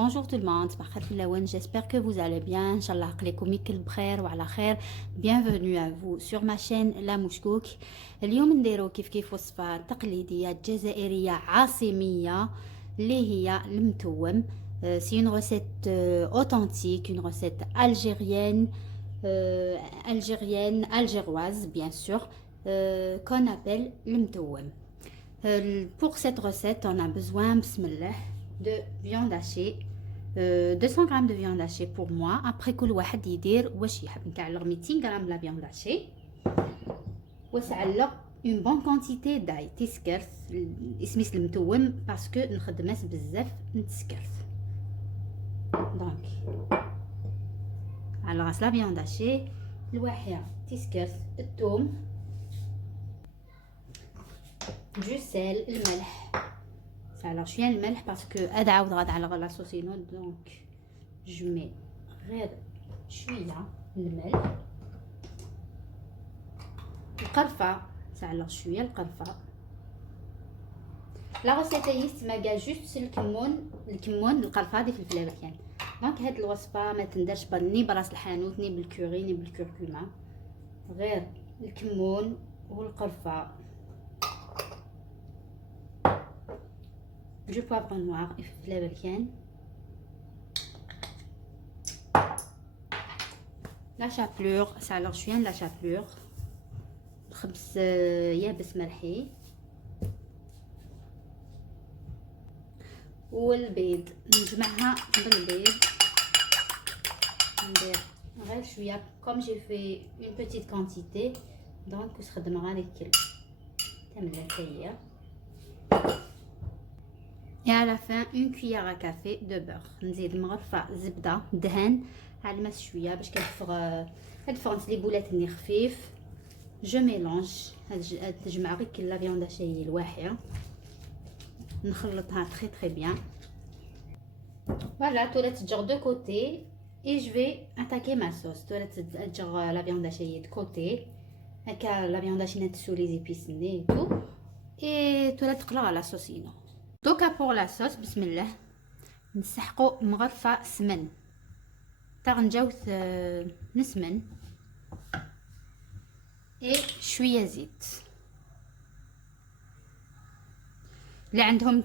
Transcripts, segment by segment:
bonjour tout le monde, j'espère que vous allez bien. Inch'Allah قليكم بخير وعلى خير. Bienvenue à vous sur ma chaîne لا مشكوك. اليوم نديرو كيف وصفة تقليدية جزائرية عاصمية اللي هي المتوم. C'est une recette authentique, une recette algériroise bien sûr, qu'on appelle le mtouem. Pour cette recette, on a besoin, bismillah, de viande hachée, 200 g de viande hachée pour moi. Après كل واحد يدير واش يحب. نكعلق 200 g de la viande hachée وسعلق une bonne quantité d'ail تسكرت. اسميس المتوم باسكو نخدمات بزاف نتسكرت. دونك على غاس لا viande hachée الواحده تسكرت الثوم du sel, الملح. Alors شويه الملح باسكو هذا عاود غاد على لا سوسينو. دونك جو مي غير شويه الملح. القرفه تعلق شويه القرفه. لا غوسيت هي تسمى جوست الكمون القرفه هذه في الفلافل. دونك هاد الوصفه ما تندرش ني براس الحانوت ني بالكوري ني بالكركما، غير الكمون والقرفه du poivre noir في الفلافل. لا شابلور سالغ شويه لا شابلور. خبز يابس مرحي والبيض نجمعها بالبيض. ندير غير شويه كوم جي في اون بيتيت كونتيتي. دونك نستخدم غير الكل تملا هي. Et à la fin une cuillère à café de beurre. نزيد مغرفه زبده دهن على الماس شويه باش كتفرنس لي بولات ني خفيف. جو ميلونج هاد تجمع غير كل لا فيوند هاشي الواحده نخلطها تري تري بيان. Voilà, tu laisses de côté et je vais attaquer ma sauce. Tu laisses la viande hachée de côté. La viande hachée sous les épices et tout. Et tu laisses la saucisse. Donc pour la sauce, bismillah, نسحقوا مغرفة سمن. تغنجوث نسمن et شوية زيت. اللي عندهم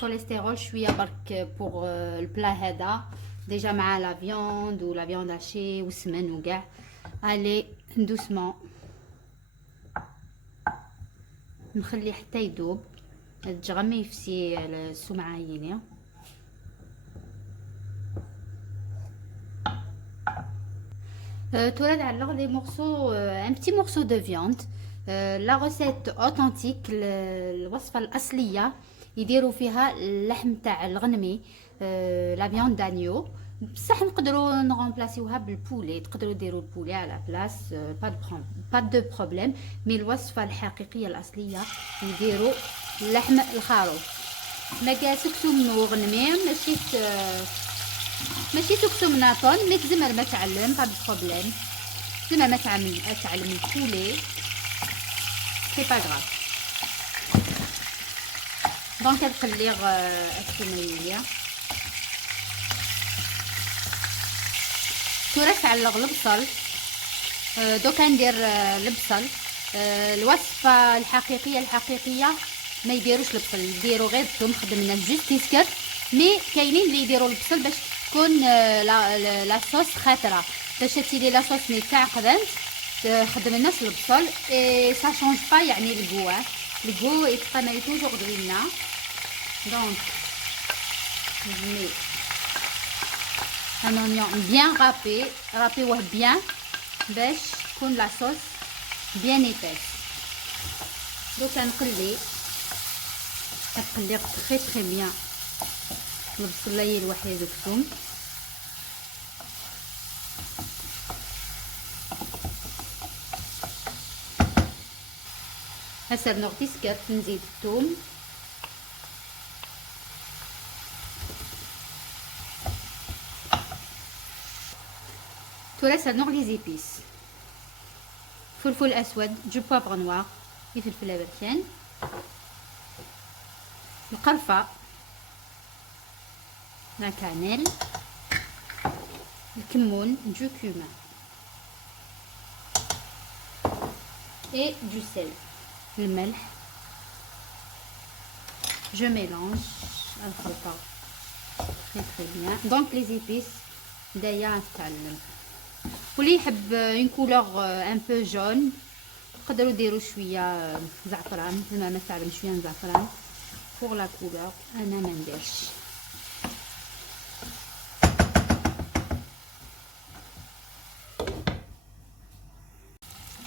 كوليسترول شويه برك بوغ البلا هذا ديجا مع لا فيوند و لا فيوند هاشي والسمن وكاع. الي دوسمون نخليه حتى يذوب. هاد ما يفسي السمعه هيني. تولد علق دي مورسو ان بتي مورسو دو فيوند. لا غوسيت اوثنتيك الوصفه الاصليه يديروا فيها اللحم تاع الغنمي، لا فيوند دانيو. بصح نقدروا نغومبلاسيوها بالبولي، تقدروا ديروا البولي على بلاص، با دو بروبليم. مي الوصفه الحقيقيه الاصليه يديروا اللحم الخروف. ما كاع سكسوم وغنمي ماشي سكسوم ناطون. مي تزمر ما تعلم با دو بروبليم. زعما ما تعلم البولي c'est pas grave. دونك نقليغ الثوميه تورا علق البصل. دوكا ندير البصل. الوصفه الحقيقيه ما يديروش البصل، يديروا غير الثوم. خدمنا جوست تيسكر. مي كاينين اللي يديروا البصل باش تكون لا صوص خاطره، باش تيدي لا صوص مي تعقدت. خدمنا في البصل اي سا شونج با يعني الكو يتقناي توجور دوينا. دونك مي ان اونيون بيان رابيوه بيان باش تكون لا صوص بيان ايباس. دوكا نقلي تري تري بيان البصلايه الوحيد والثوم. هسه بنغطي سكرت نزيد الثوم. تورا نغلي زيبيس، فلفل اسود، جو بوفر نوار، فلفل ابركان، القرفه، la cannelle, الكمون, du cumin et du sel, le melh. Je mélange الخلطة très bien. Donc les épices دايا نتعلم. واللي يحب une couleur un peu jaune تقدروا ديروا شويه زعفران. انا نستعمل شويه زعفران pour la couleur. انا ما نديرش.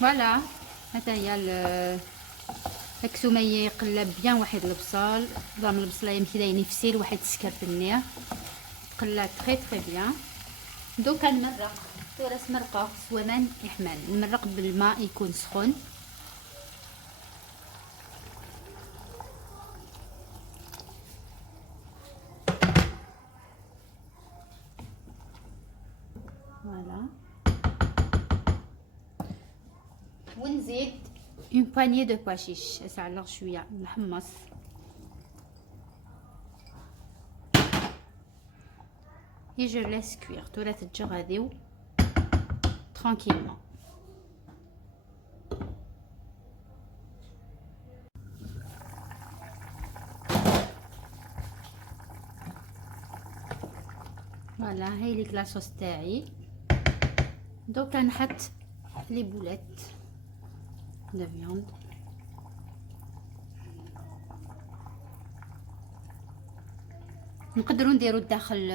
فوالا هذا هي الكسوميه. يقلب بيان واحد البصل ضام البصله كدا ينفسيل واحد السكرتنيه قلات تري بيان. دوكا نمرق راس مرقه سوامان يحمل. نمرق بالماء يكون سخون. فوالا ونزيد اون بانيه دو باشيش. اسعلق شويه نحمص. et je laisse cuire tout la تتجغديو tranquillement. فوالا هاي ليك لاصوص تاعي. دوكا نحط لي بولات de viande. نقدروا نديروا الداخل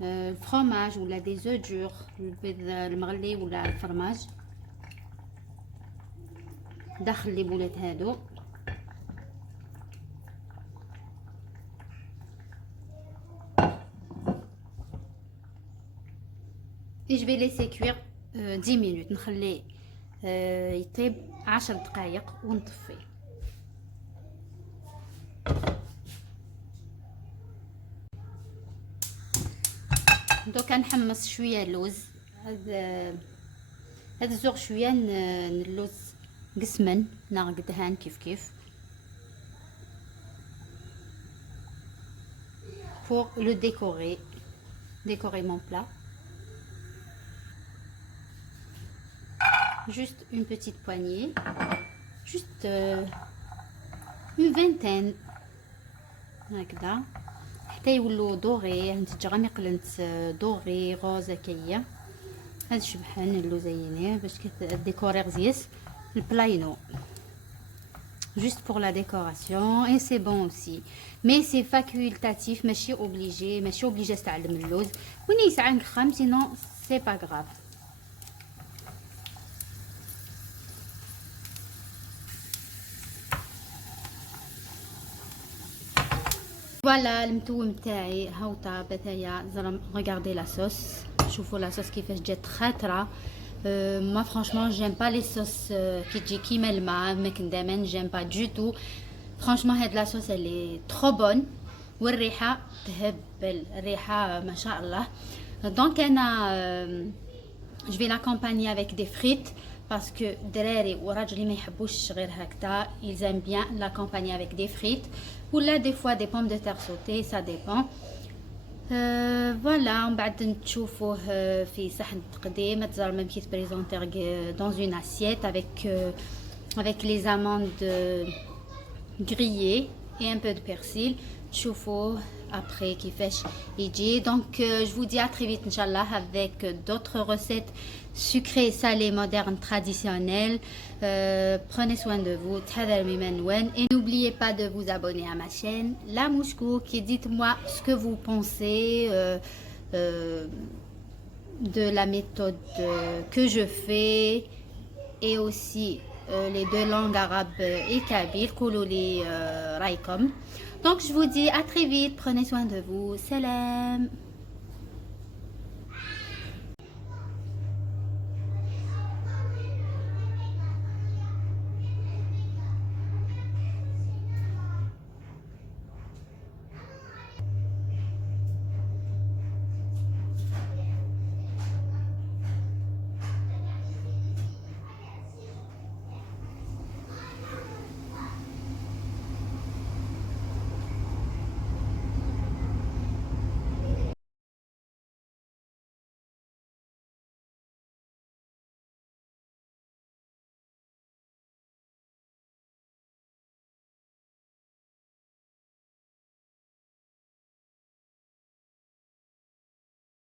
الفرomage ولا دي زو دور، البيض المغلي ولا الفرماج داخل لي بولات هادو. et je vais laisser cuire 10 minutes. نخليه يطيب 10 دقائق ونطفيه. دوكا نحمص شويه اللوز. هذا الزوغ شويه اللوز قسمن ناقد دهان كيف pour le décorer mon plat. Juste une petite poignée, juste une vingtaine هكذا حتى يولوا دوغي. هانتجا غامق لنت دوغي غوز هكايا. هاد شبحان اللوزينيه باش كديكوري غزيس البلاينو juste pour la décoration et c'est bon aussi mais c'est facultatif ماشي obligé تستعلم اللوز وين يسعى خام sinon c'est pas grave. فوالا المتوم تاعي هاو طاب هيا زرم. regardez la sauce. شوفوا لا صوص كيفاش جات خاطره. ما فرانشمون جيم با لي صوص كي تجي كيما الماء ماكن دائما جيم با دو تو. فرانشمون هاد لا صوص اللي ترو بون والريحه تهبل. الريحه ما شاء الله. دونك انا je vais l'accompagner avec des frites parce que دراري وراجلي ما يحبوش غير هكذا. ils aiment bien l'accompagner avec des frites ou là des fois des pommes de terre sautées, ça dépend. Voilà, on va نشوفوه في صحن تقديم. تزار même qui se présente dans une assiette avec les amandes grillées et un peu de persil. تشوفوه après كيفاش يجي. Donc je vous dis à très vite inchallah avec d'autres recettes sucrées, salées, modernes, traditionnelles. Prenez soin de vous. Et n'oubliez pas de vous abonner à ma chaîne La Mouchkouk. Et dites-moi ce que vous pensez de la méthode que je fais et aussi les deux langues arabes et kabyle. Koulouli Raikom. Donc je vous dis à très vite. Prenez soin de vous. Salam.